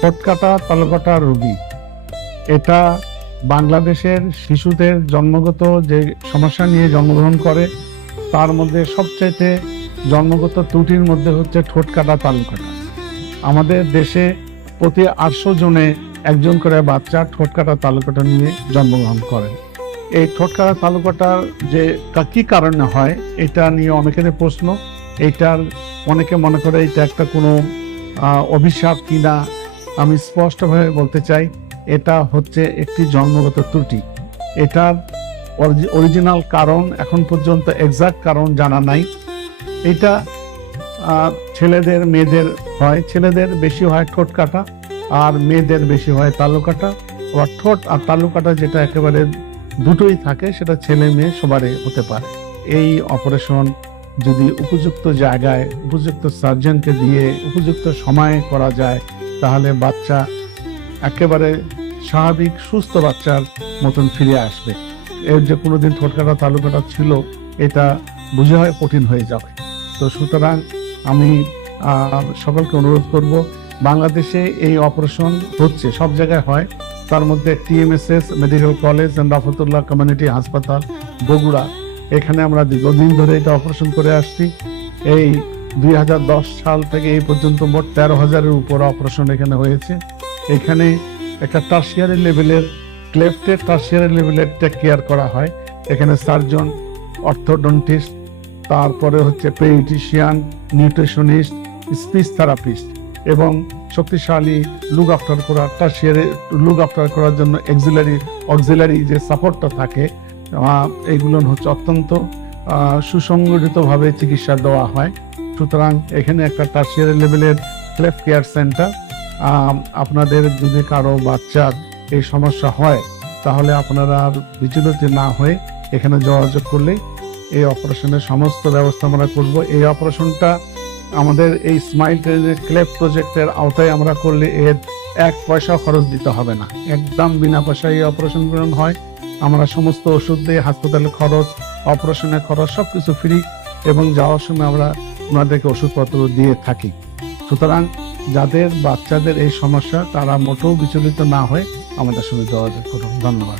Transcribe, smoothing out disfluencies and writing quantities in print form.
ঠোঁটকাটা তালুকাটা রোগী, এটা বাংলাদেশের শিশুদের জন্মগত যে সমস্যা নিয়ে জন্মগ্রহণ করে তার মধ্যে সবচাইতে জন্মগত ত্রুটির মধ্যে হচ্ছে ঠোঁটকাটা তালুকাটা। আমাদের দেশে প্রতি 800 জনে একজন করে বাচ্চা ঠোঁটকাটা তালুকাটা নিয়ে জন্মগ্রহণ করেন। এই ঠোঁটকাটা তালুকাটা যে কি কারণে হয় এটা নিয়ে অনেকের প্রশ্ন। এইটার অনেকে মনে করে এটা একটা কোনো অভিশাপ কিনা। আমি স্পষ্টভাবে বলতে চাই এটা হচ্ছে একটি জন্মগত ত্রুটি। এটার অরিজিনাল কারণ এখন পর্যন্ত এক্সাক্ট কারণ জানা নাই। এটা ছেলেদের মেয়েদের হয়, ছেলেদের বেশি হয় ঠোঁটকাটা আর মেয়েদের বেশি হয় তালুকাটা। আবার ঠোঁট আর তালুকাটা যেটা একেবারে দুটোই থাকে সেটা ছেলে মেয়ে সবারই হতে পারে। এই অপারেশন যদি উপযুক্ত জায়গায় উপযুক্ত সার্জনকে দিয়ে উপযুক্ত সময়ে করা যায় তাহলে বাচ্চা একেবারে স্বাভাবিক সুস্থ বাচ্চার মতন ফিরে আসবে। এর যে কোনোদিন ঠোঁটকাটা তালুকাটা ছিল এটা বুঝে হয় কঠিন হয়ে যাবে। তো সুতরাং আমি সকলকে অনুরোধ করব, বাংলাদেশে এই অপারেশন হচ্ছে, সব জায়গায় হয়। তার মধ্যে TMSS medical college and Rafatullah community হাসপাতাল বগুড়া, এখানে আমরা দীর্ঘদিন ধরে এটা অপারেশন করে আসছি। এই 2010 সাল থেকে এই পর্যন্ত মোট 13,000-এর উপর অপারেশন এখানে হয়েছে। এখানে একটা টার্সিয়ারি লেভেলের ক্লেফটের টার্সিয়ারি লেভেলের টেক কেয়ার করা হয়। এখানে সার্জন, অর্থোডন্টিস্ট, তারপরে হচ্ছে পেডিয়াট্রিশিয়ান, নিউট্রিশনিস্ট, স্পিচ থেরাপিস্ট এবং শক্তিশালী লুক আফটার করা টার্সিয়ারি লুক আফটার করার জন্য অক্সিলারি যে সাপোর্টটা থাকে এইগুলো হচ্ছে অত্যন্ত সুসংগঠিতভাবে চিকিৎসা দেওয়া হয়। সুতরাং এখানে একটা টার্সিয়ারি লেভেলের ক্লেফট কেয়ার সেন্টার। আপনাদের যদি কারো বাচ্চার এই সমস্যা হয় তাহলে আপনারা আর বিচলিত না হয়ে এখানে যোগাযোগ করলে এই অপারেশনের সমস্ত ব্যবস্থা আমরা করব। এই অপারেশনটা আমাদের এই স্মাইল ক্লেফট প্রজেক্টের আওতায় আমরা করলে এর 1 পয়সা খরচ দিতে হবে না, একদম বিনা পয়সায় এই অপারেশনগুলো হয়। আমরা সমস্ত ওষুধ দিয়ে হাসপাতালের খরচ, অপারেশনের খরচ সবকিছু ফ্রি এবং যাওয়ার সময় আমরা ওনাদেরকে ওষুধপত্র দিয়ে থাকি। সুতরাং যাদের বাচ্চাদের এই সমস্যা তারা মোটেও বিচলিত না হয়ে আমাদের সঙ্গে যোগাযোগ করুন। ধন্যবাদ।